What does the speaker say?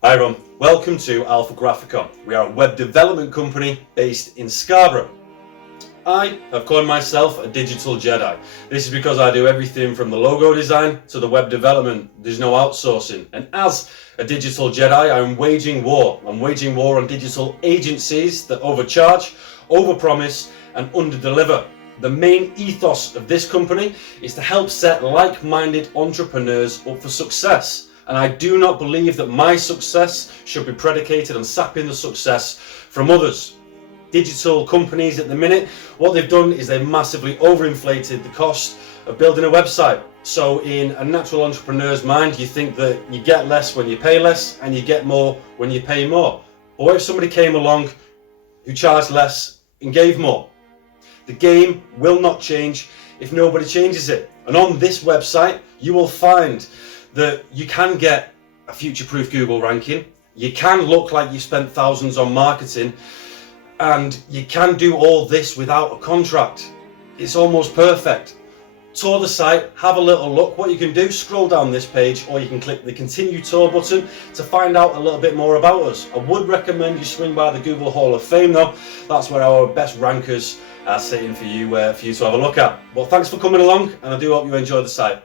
Hi everyone, welcome to Alpha Grafikon. We are a web development company based in Scarborough. I have called myself a digital Jedi. This is because I do everything from the logo design to the web development. There's no outsourcing. And as a digital Jedi, I'm waging war. I'm waging war on digital agencies that overcharge, overpromise and underdeliver. The main ethos of this company is to help set like-minded entrepreneurs up for success. And I do not believe that my success should be predicated on sapping the success from others. Digital companies at the minute, what they've done is they've massively overinflated the cost of building a website. So in a natural entrepreneur's mind, you think that you get less when you pay less and you get more when you pay more. But what if somebody came along who charged less and gave more? The game will not change if nobody changes it. And on this website, you will find that you can get a future-proof Google ranking, you can look like you spent thousands on marketing, and you can do all this without a contract. It's almost perfect. Tour the site, have a little look. What you can do, scroll down this page, or you can click the continue tour button to find out a little bit more about us. I would recommend you swing by the Google Hall of Fame though. That's where our best rankers are sitting for you to have a look at. Well, thanks for coming along, and I do hope you enjoy the site.